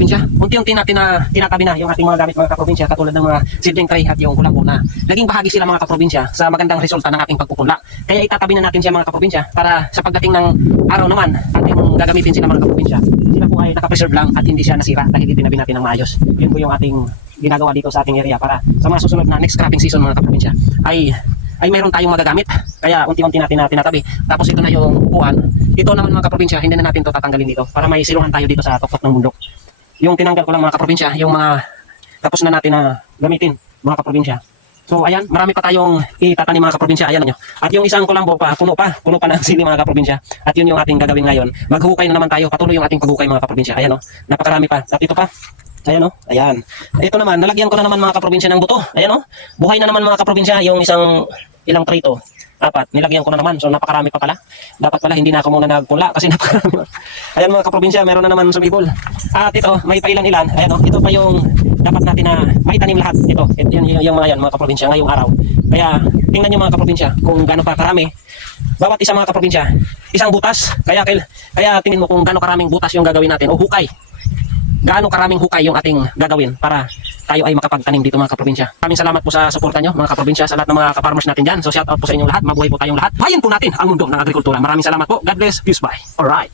kaprobinsya, unti-unti natin na tinatabi na yung ating mga gamit mga kaprobinsya, katulad ng mga seedling tray at yung kulambo na naging bahagi sila mga kaprobinsya sa magandang resulta ng ating pagpupunla. Kaya itatabi na natin siya mga kaprobinsya para sa pagdating ng araw naman ating gagamitin sila mga kaprobinsya. Sila po ay nakapreserve lang at hindi siya nasira dahil itinabi natin ng maayos. Yun po yung ating ginagawa dito sa ating area para sa mga susunod na next cropping season mga kaprobinsya ay mayroon tayong magagamit. Kaya unti-unti natin na tinatabi. Tapos ito na yung upuan. Ito naman mga kaprobinsya, hindi na natin ito tatanggalin dito para may silungan tayo dito sa tuktok ng bundok. Yung tinanggal ko lang mga kaprobinsya, yung mga tapos na natin na gamitin mga kaprobinsya. So ayan, marami pa tayong itatanim mga kaprobinsya. Ayan nyo. At yung isang kulambo pa, puno pa ng sili mga kaprobinsya. At yun yung ating gagawin ngayon. Maghukay na naman tayo, patuloy yung ating paghukay mga kaprobinsya. Ayan o, napakarami pa. At ito pa. Ayan o, ayan. Ito naman, nalagyan ko na naman mga kaprobinsya ng buto. Ayan o, buhay na naman mga kaprobinsya yung isang ilang tray to. 4, nilagyan ko na naman. So napakarami pa pala. Dapat pala hindi na ako muna nagpunla kasi napakarami. Ayan mga kaprobinsya, meron na naman sumibol. At ito, may pailan-ilan. Ayan o, ito pa yung dapat natin na maitanim lahat. Ito, yung mga yan mga kaprobinsya ngayong araw. Kaya tingnan nyo mga kaprobinsya kung gaano pa karami. Bawat isa mga kaprobinsya, isang butas. Kaya tingin mo kung gaano karaming butas yung gagawin natin o hukay. Gaano karaming hukay yung ating gagawin para tayo ay makapagtanim dito mga kaprobinsya. Maraming salamat po sa suporta nyo mga kaprobinsya, sa lahat ng mga kaparmers natin dyan. So shout out po sa inyong lahat, mabuhay po tayong lahat. Bayan po natin ang mundo ng agrikultura. Maraming salamat po. God bless. Peace. Bye. Alright.